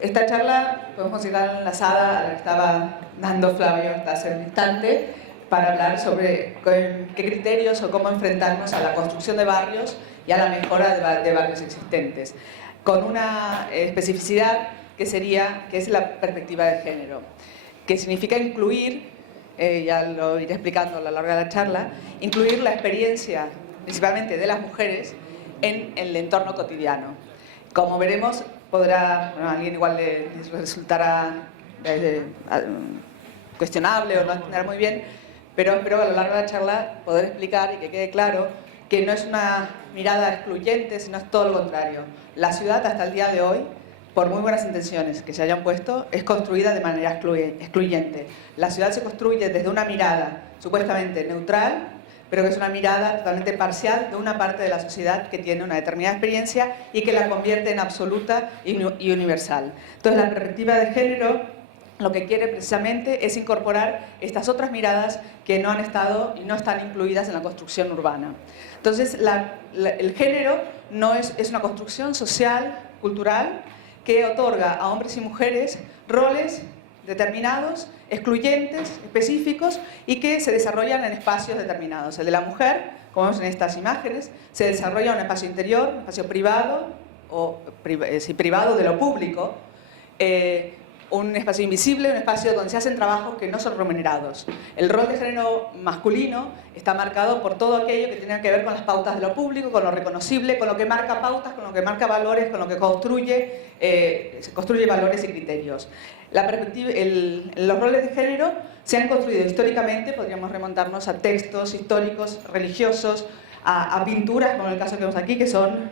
esta charla podemos considerar enlazada a la que estaba dando Flavio hasta hace un instante para hablar sobre qué criterios o cómo enfrentarnos a la construcción de barrios y a la mejora de barrios existentes, con una especificidad que es la perspectiva de género, que significa incluir, ya lo iré explicando a lo largo de la charla, incluir la experiencia principalmente de las mujeres en el entorno cotidiano. Como veremos, a alguien igual le resultará cuestionable o no entender muy bien, pero espero a lo largo de la charla poder explicar y que quede claro que no es una mirada excluyente, sino es todo lo contrario. La ciudad hasta el día de hoy, por muy buenas intenciones que se hayan puesto, es construida de manera excluyente. La ciudad se construye desde una mirada supuestamente neutral, pero que es una mirada totalmente parcial de una parte de la sociedad que tiene una determinada experiencia y que la convierte en absoluta y universal. Entonces, la perspectiva de género lo que quiere precisamente es incorporar estas otras miradas que no han estado y no están incluidas en la construcción urbana. Entonces, el género es una construcción social, cultural, que otorga a hombres y mujeres roles determinados, excluyentes, específicos y que se desarrollan en espacios determinados. El de la mujer, como vemos en estas imágenes, se desarrolla en un espacio interior, un espacio privado, o privado de lo público, un espacio invisible, un espacio donde se hacen trabajos que no son remunerados. El rol de género masculino está marcado por todo aquello que tiene que ver con las pautas de lo público, con lo reconocible, con lo que marca pautas, con lo que marca valores, con lo que se construye valores y criterios. Los roles de género se han construido históricamente, podríamos remontarnos a textos históricos, religiosos, a pinturas, como en el caso que vemos aquí, que son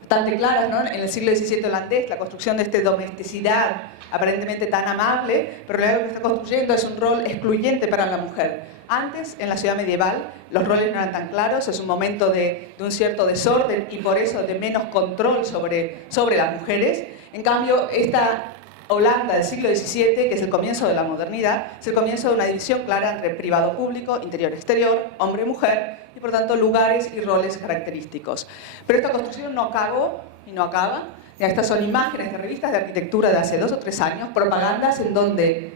bastante claras, ¿no? En el siglo XVII holandés, la construcción de esta domesticidad aparentemente tan amable, pero lo que está construyendo es un rol excluyente para la mujer. Antes, en la ciudad medieval, los roles no eran tan claros, es un momento de un cierto desorden y por eso de menos control sobre las mujeres. En cambio, esta Holanda del siglo XVII, que es el comienzo de la modernidad, es el comienzo de una división clara entre privado-público, interior-exterior, hombre-mujer, y por tanto lugares y roles característicos. Pero esta construcción no acabó y no acaba. Estas son imágenes de revistas de arquitectura de hace 2 o 3 años, propagandas en donde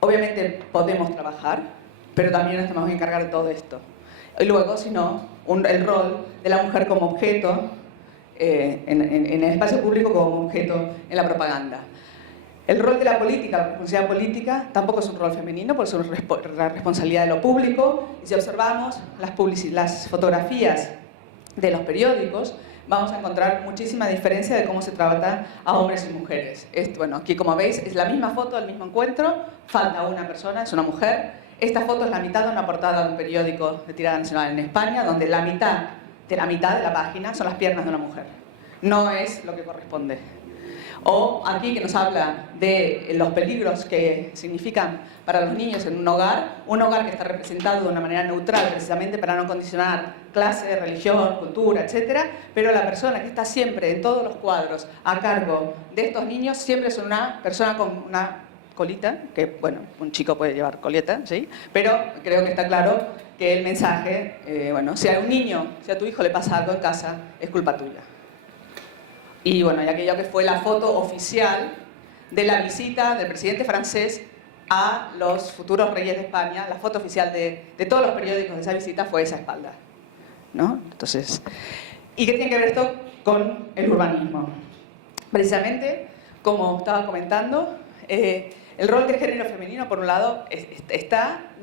obviamente podemos trabajar, pero también nos tenemos que encargar de todo esto. Y luego, si no, el rol de la mujer como objeto en el espacio público, como objeto en la propaganda. El rol de la política, la responsabilidad política, tampoco es un rol femenino, porque es la responsabilidad de lo público. Y si observamos las fotografías de los periódicos, vamos a encontrar muchísima diferencia de cómo se trata a hombres y mujeres. Bueno, aquí como veis es la misma foto del mismo encuentro, falta una persona, es una mujer. Esta foto es la mitad de una portada de un periódico de tirada nacional en España, donde la mitad de la página son las piernas de una mujer. No es lo que corresponde. O aquí que nos habla de los peligros que significan para los niños en un hogar que está representado de una manera neutral precisamente para no condicionar clase, religión, cultura, etc. Pero la persona que está siempre en todos los cuadros a cargo de estos niños siempre es una persona con una colita, que bueno, un chico puede llevar coleta, ¿sí? Pero creo que está claro que el mensaje, bueno, si a un niño, si a tu hijo le pasa algo en casa, es culpa tuya. Y bueno, y aquello que fue la foto oficial de la visita del presidente francés a los futuros reyes de España, la foto oficial de todos los periódicos de esa visita fue esa espalda, ¿no? Entonces, ¿y qué tiene que ver esto con el urbanismo? Precisamente, como estaba comentando, el rol de género femenino, por un lado,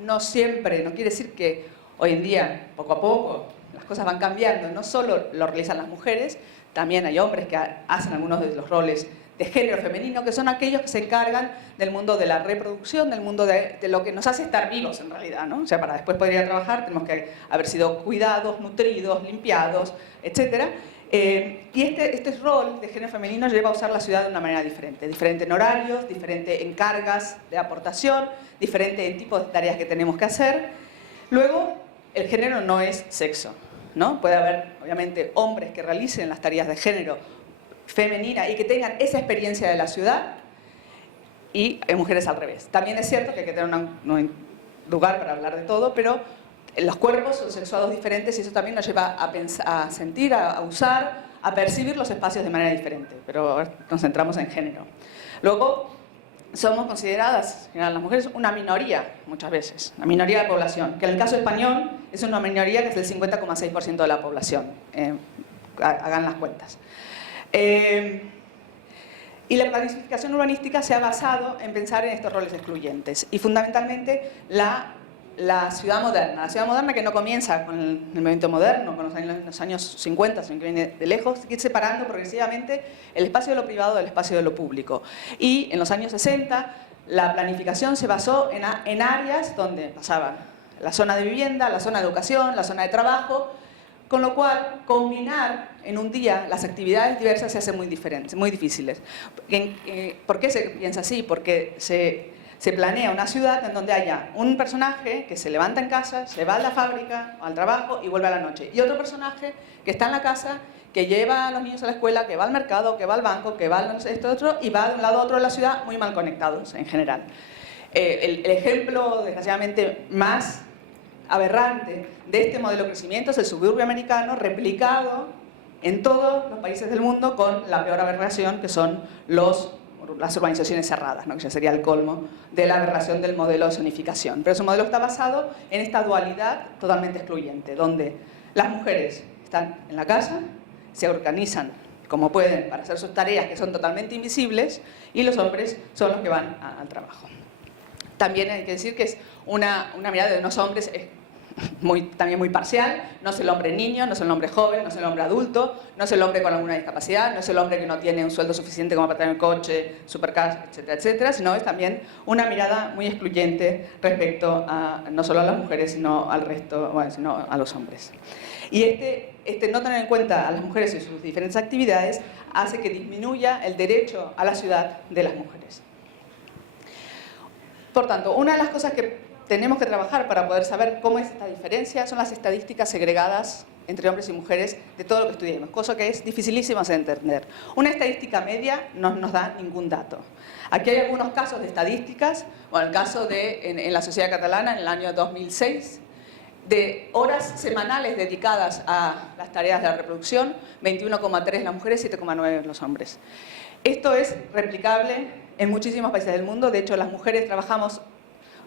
no siempre, no quiere decir que hoy en día, poco a poco, las cosas van cambiando, no solo lo realizan las mujeres, también hay hombres que hacen algunos de los roles de género femenino, que son aquellos que se encargan del mundo de la reproducción, del mundo de lo que nos hace estar vivos en realidad, ¿no? O sea, para después poder ir a trabajar tenemos que haber sido cuidados, nutridos, limpiados, etc. Y este rol de género femenino lleva a usar la ciudad de una manera diferente. Diferente en horarios, diferente en cargas de aportación, diferente en tipos de tareas que tenemos que hacer. Luego, el género no es sexo, ¿no? Puede haber, obviamente, hombres que realicen las tareas de género femenina y que tengan esa experiencia de la ciudad y mujeres al revés. También es cierto que hay que tener un lugar para hablar de todo, pero los cuerpos son sexuados diferentes y eso también nos lleva a sentir, a usar, a percibir los espacios de manera diferente. Pero ahora nos centramos en género. Luego, somos consideradas, en general, las mujeres, una minoría, muchas veces, una minoría de la población, que en el caso español es una minoría que es del 50,6% de la población. Hagan las cuentas. Y la planificación urbanística se ha basado en pensar en estos roles excluyentes y fundamentalmente la ciudad moderna. La ciudad moderna que no comienza con el movimiento moderno, con los años 50, sino que viene de lejos, que ir separando progresivamente el espacio de lo privado del espacio de lo público. Y en los años 60 la planificación se basó en áreas donde pasaban la zona de vivienda, la zona de educación, la zona de trabajo, con lo cual combinar en un día las actividades diversas se hace muy difíciles. ¿Por qué se piensa así? Porque se planea una ciudad en donde haya un personaje que se levanta en casa, se va a la fábrica, al trabajo y vuelve a la noche. Y otro personaje que está en la casa, que lleva a los niños a la escuela, que va al mercado, que va al banco, que va a esto otro, y va de un lado a otro de la ciudad muy mal conectados en general. El ejemplo, desgraciadamente, más aberrante de este modelo de crecimiento es el suburbio americano, replicado en todos los países del mundo con la peor aberración que son las urbanizaciones cerradas, ¿no? Que ya sería el colmo de la aberración del modelo de zonificación. Pero ese modelo está basado en esta dualidad totalmente excluyente, donde las mujeres están en la casa, se organizan como pueden para hacer sus tareas que son totalmente invisibles, y los hombres son los que van al trabajo. También hay que decir que es una mirada de unos hombres también muy parcial. No es el hombre niño, no es el hombre joven, no es el hombre adulto, no es el hombre con alguna discapacidad, no es el hombre que no tiene un sueldo suficiente como para tener un coche, supercar, etcétera, etcétera, sino es también una mirada muy excluyente respecto a no solo a las mujeres, sino al resto, bueno, sino a los hombres. Y este no tener en cuenta a las mujeres y sus diferentes actividades hace que disminuya el derecho a la ciudad de las mujeres. Por tanto, una de las cosas que tenemos que trabajar para poder saber cómo es esta diferencia son las estadísticas segregadas entre hombres y mujeres de todo lo que estudiemos, cosa que es dificilísima de entender. Una estadística media no nos da ningún dato. Aquí hay algunos casos de estadísticas, bueno, el caso en la sociedad catalana en el año 2006, de horas semanales dedicadas a las tareas de la reproducción, 21,3 las mujeres, 7,9 los hombres. Esto es replicable en muchísimos países del mundo. De hecho, las mujeres trabajamos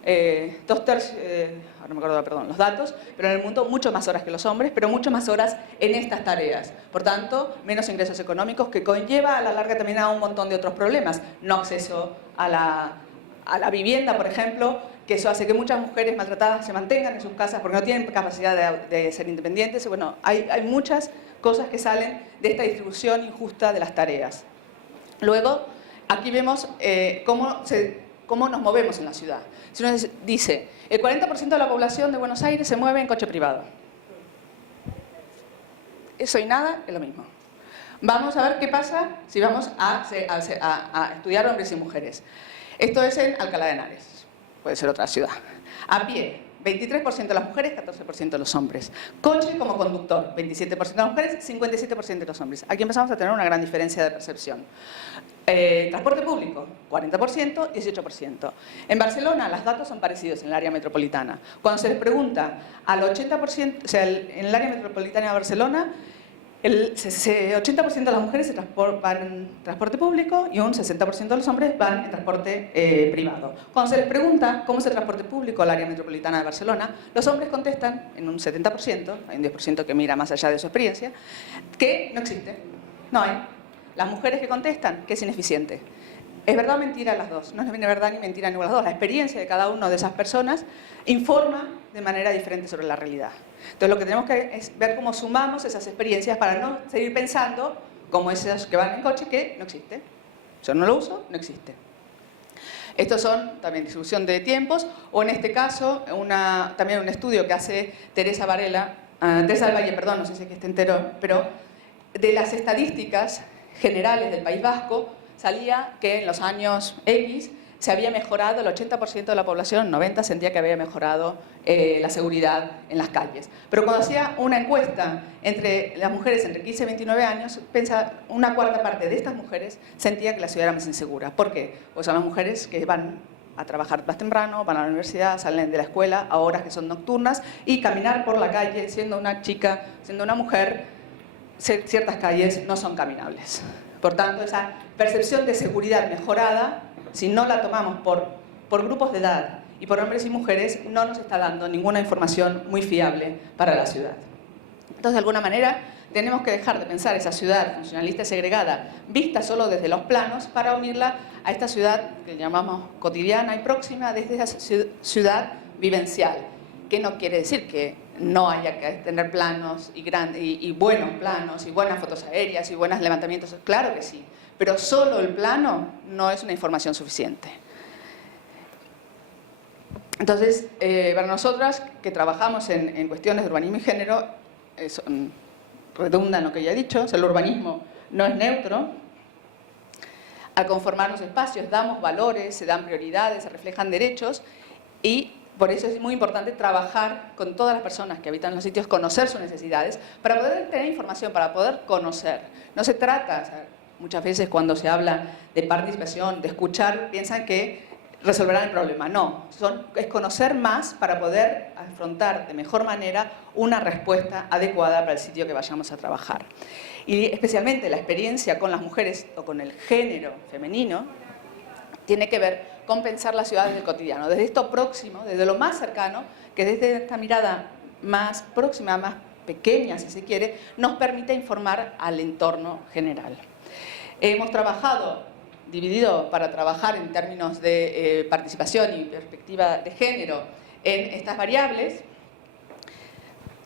ahora me acuerdo, perdón, los datos, pero en el mundo mucho más horas que los hombres, pero mucho más horas en estas tareas. Por tanto, menos ingresos económicos, que conlleva a la larga también a un montón de otros problemas. No acceso a la vivienda, por ejemplo, que eso hace que muchas mujeres maltratadas se mantengan en sus casas porque no tienen capacidad de ser independientes. Bueno, hay muchas cosas que salen de esta distribución injusta de las tareas. Luego, aquí vemos cómo nos movemos en la ciudad. Si uno dice, el 40% de la población de Buenos Aires se mueve en coche privado. Eso y nada es lo mismo. Vamos a ver qué pasa si vamos a estudiar hombres y mujeres. Esto es en Alcalá de Henares, puede ser otra ciudad. A pie, 23% de las mujeres, 14% de los hombres. Coche como conductor, 27% de las mujeres, 57% de los hombres. Aquí empezamos a tener una gran diferencia de percepción. Transporte público, 40%, 18%. En Barcelona los datos son parecidos en el área metropolitana. Cuando se les pregunta al 80%, o sea, en el área metropolitana de Barcelona, el 80% de las mujeres van en transporte público y un 60% de los hombres van en transporte privado. Cuando se les pregunta cómo es el transporte público al área metropolitana de Barcelona, los hombres contestan en un 70%, hay un 10% que mira más allá de su experiencia, que no existe, no hay. Las mujeres que contestan que es ineficiente. Es verdad o mentira las dos, no es ni verdad ni mentira ninguna de las dos. La experiencia de cada una de esas personas informa de manera diferente sobre la realidad. Entonces lo que tenemos que es ver cómo sumamos esas experiencias para no seguir pensando como esos que van en coche que no existe. Yo no lo uso, no existe. Estos son también distribución de tiempos, o en este caso también un estudio que hace Teresa Varela, Teresa del Valle, perdón, no sé si es que esté entero, pero de las estadísticas generales del País Vasco salía que en los años X se había mejorado, el 80% de la población, 90%, sentía que había mejorado la seguridad en las calles. Pero cuando hacía una encuesta entre las mujeres entre 15 y 29 años, una cuarta parte de estas mujeres sentía que la ciudad era más insegura. ¿Por qué? Pues son las mujeres que van a trabajar más temprano, van a la universidad, salen de la escuela a horas que son nocturnas, y caminar por la calle siendo una chica, siendo una mujer, ciertas calles no son caminables. Por tanto, esa percepción de seguridad mejorada, si no la tomamos por grupos de edad y por hombres y mujeres, no nos está dando ninguna información muy fiable para la ciudad. Entonces, de alguna manera, tenemos que dejar de pensar esa ciudad funcionalista y segregada vista solo desde los planos para unirla a esta ciudad que llamamos cotidiana y próxima desde esa ciudad vivencial, que no quiere decir que no haya que tener planos y buenos planos y buenas fotos aéreas y buenos levantamientos, claro que sí, pero solo el plano no es una información suficiente. Entonces, para nosotras que trabajamos en cuestiones de urbanismo y género, redunda en lo que ya he dicho, o sea, el urbanismo no es neutro. Al conformar los espacios damos valores, se dan prioridades, se reflejan derechos y por eso es muy importante trabajar con todas las personas que habitan los sitios, conocer sus necesidades, para poder tener información, para poder conocer. No se trata, o sea, muchas veces cuando se habla de participación, de escuchar, piensan que resolverán el problema. No, es conocer más para poder afrontar de mejor manera una respuesta adecuada para el sitio que vayamos a trabajar. Y especialmente la experiencia con las mujeres o con el género femenino tiene que ver con pensar la ciudad desde el cotidiano, desde esto próximo, desde lo más cercano, que desde esta mirada más próxima, más pequeña, si se quiere, nos permite informar al entorno general. Hemos trabajado, dividido para trabajar en términos de participación y perspectiva de género en estas variables.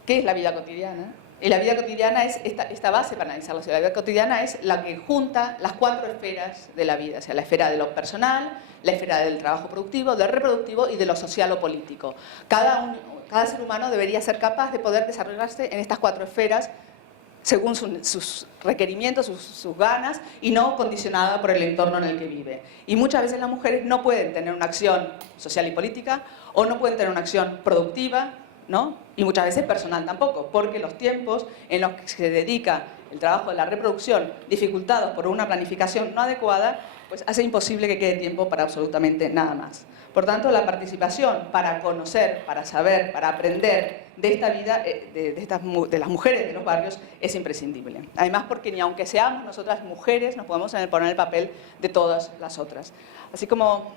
¿Qué es la vida cotidiana? Y la vida cotidiana es esta base para analizar la ciudad. La vida cotidiana es la que junta las 4 esferas de la vida, o sea, la esfera de lo personal, la esfera del trabajo productivo, del reproductivo y de lo social o político. Cada ser humano debería ser capaz de poder desarrollarse en estas 4 esferas según sus requerimientos, sus ganas, y no condicionada por el entorno en el que vive. Y muchas veces las mujeres no pueden tener una acción social y política, o no pueden tener una acción productiva, ¿no? Y muchas veces personal tampoco, porque los tiempos en los que se dedica el trabajo de la reproducción, dificultados por una planificación no adecuada, pues hace imposible que quede tiempo para absolutamente nada más. Por tanto, la participación para conocer, para saber, para aprender de esta vida de las mujeres de los barrios es imprescindible. Además, porque ni aunque seamos nosotras mujeres, nos podemos poner el papel de todas las otras. Así como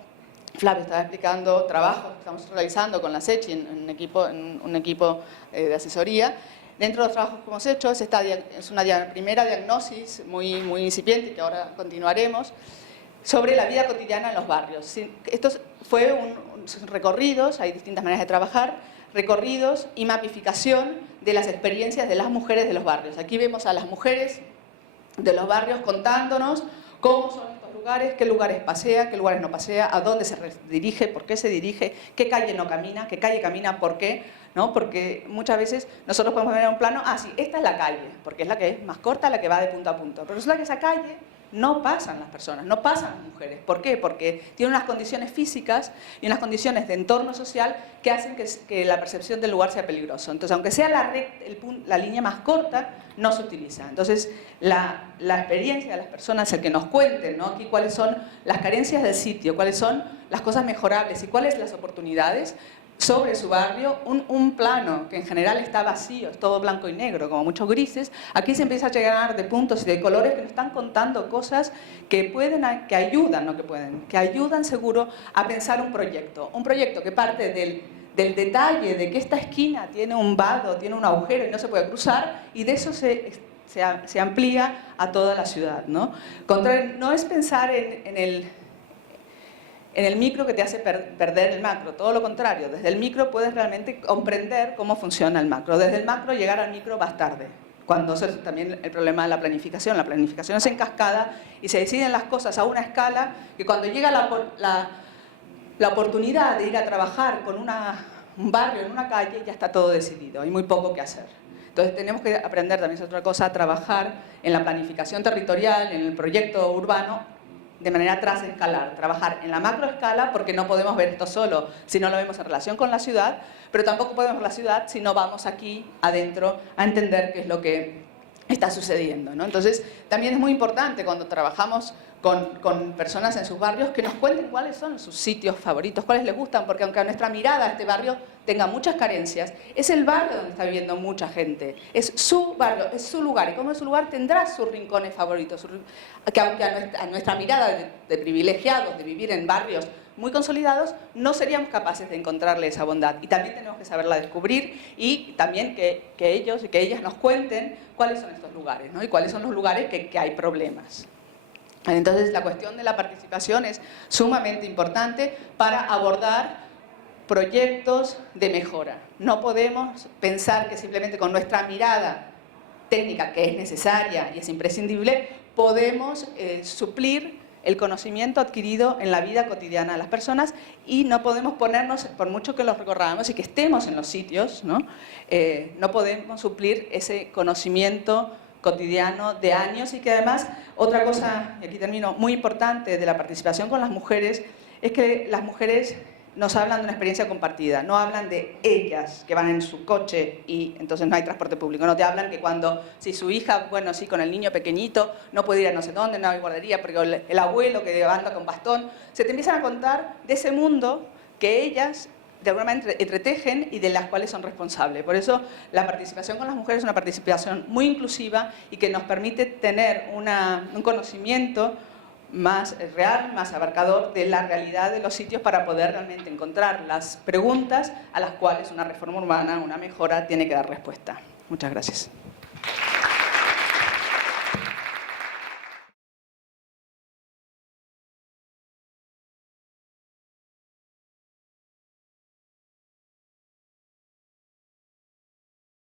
Flavio estaba explicando trabajos que estamos realizando con la SECHI en un equipo de asesoría. Dentro de los trabajos que hemos hecho es una primera diagnosis muy incipiente, que ahora continuaremos, sobre la vida cotidiana en los barrios. Esto fue recorridos, hay distintas maneras de trabajar, recorridos y mapificación de las experiencias de las mujeres de los barrios. Aquí vemos a las mujeres de los barrios contándonos cómo son estos lugares, qué lugares pasea, qué lugares no pasea, a dónde se dirige, por qué se dirige, qué calle no camina, qué calle camina, por qué, ¿no? Porque muchas veces nosotros podemos ver un plano, sí, esta es la calle, porque es la que es más corta, la que va de punto a punto. Pero resulta que esa calle no pasan las personas, no pasan las mujeres. ¿Por qué? Porque tiene unas condiciones físicas y unas condiciones de entorno social que hacen que la percepción del lugar sea peligroso. Entonces, aunque sea la línea más corta, no se utiliza. Entonces, la experiencia de las personas, el que nos cuenten, ¿no? Aquí cuáles son las carencias del sitio, cuáles son las cosas mejorables y cuáles las oportunidades sobre su barrio, un plano que en general está vacío, es todo blanco y negro, como muchos grises. Aquí se empieza a llegar de puntos y de colores que nos están contando cosas que que ayudan seguro a pensar un proyecto que parte del detalle de que esta esquina tiene un vado, tiene un agujero y no se puede cruzar, y de eso se amplía a toda la ciudad, ¿no? No es pensar en el micro que te hace perder el macro, todo lo contrario. Desde el micro puedes realmente comprender cómo funciona el macro. Desde el macro llegar al micro vas tarde. Cuando eso es también el problema de la planificación es en cascada y se deciden las cosas a una escala que cuando llega la oportunidad de ir a trabajar con un barrio en una calle ya está todo decidido, hay muy poco que hacer. Entonces tenemos que aprender, también es otra cosa, a trabajar en la planificación territorial, en el proyecto urbano, de manera transescalar, trabajar en la macroescala, porque no podemos ver esto solo si no lo vemos en relación con la ciudad, pero tampoco podemos ver la ciudad si no vamos aquí adentro a entender qué es lo que está sucediendo, ¿no? Entonces, también es muy importante cuando trabajamos con personas en sus barrios que nos cuenten cuáles son sus sitios favoritos, cuáles les gustan, porque aunque a nuestra mirada a este barrio tenga muchas carencias, es el barrio donde está viviendo mucha gente, es su barrio, es su lugar, y como es su lugar tendrá sus rincones favoritos, que aunque a nuestra mirada de privilegiados, de vivir en barrios muy consolidados, no seríamos capaces de encontrarle esa bondad. Y también tenemos que saberla descubrir y también que ellos y que ellas nos cuenten cuáles son estos lugares, ¿no? Y cuáles son los lugares que hay problemas. Entonces, la cuestión de la participación es sumamente importante para abordar proyectos de mejora. No podemos pensar que simplemente con nuestra mirada técnica, que es necesaria y es imprescindible, podemos suplir el conocimiento adquirido en la vida cotidiana de las personas y no podemos ponernos, por mucho que los recorramos y que estemos en los sitios, ¿no? No podemos suplir ese conocimiento cotidiano de años y que además, otra cosa, y aquí termino, muy importante de la participación con las mujeres, es que las mujeres nos hablan de una experiencia compartida, no hablan de ellas que van en su coche y entonces no hay transporte público, no te hablan que cuando, si su hija, bueno, sí, con el niño pequeñito, no puede ir a no sé dónde, no hay guardería, porque el abuelo que anda con bastón, se te empiezan a contar de ese mundo que ellas de alguna manera entretejen y de las cuales son responsables. Por eso la participación con las mujeres es una participación muy inclusiva y que nos permite tener un conocimiento más real, más abarcador de la realidad de los sitios para poder realmente encontrar las preguntas a las cuales una reforma urbana, una mejora, tiene que dar respuesta. Muchas gracias.